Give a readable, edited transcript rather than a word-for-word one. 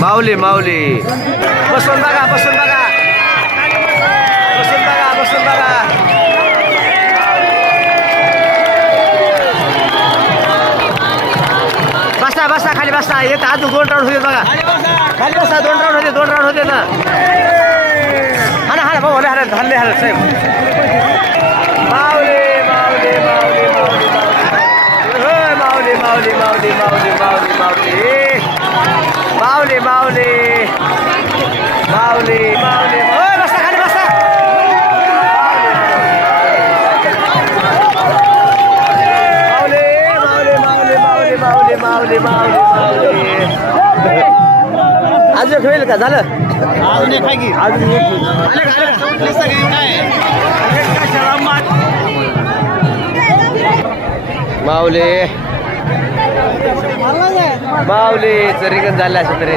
माऊली माऊली बसून बघा बसून बघा बसून बघा बसून बघा बसा बसा खाली बसा येत अजून 2 राऊंड होते बघा खाली बसा 2 राऊंड होते ना हा ना हा भाऊ हल्ले हल्ले हल्ले साहेब माऊली माऊली माऊली माऊली माऊली माऊली माऊली माऊली माऊली माऊली माऊली माऊली माऊली बसा खाली बसा माऊली माऊली माऊली अजून होईल का झालं अजून एक आहे की अजून माऊली माऊली रिंगण झालं असेल तरी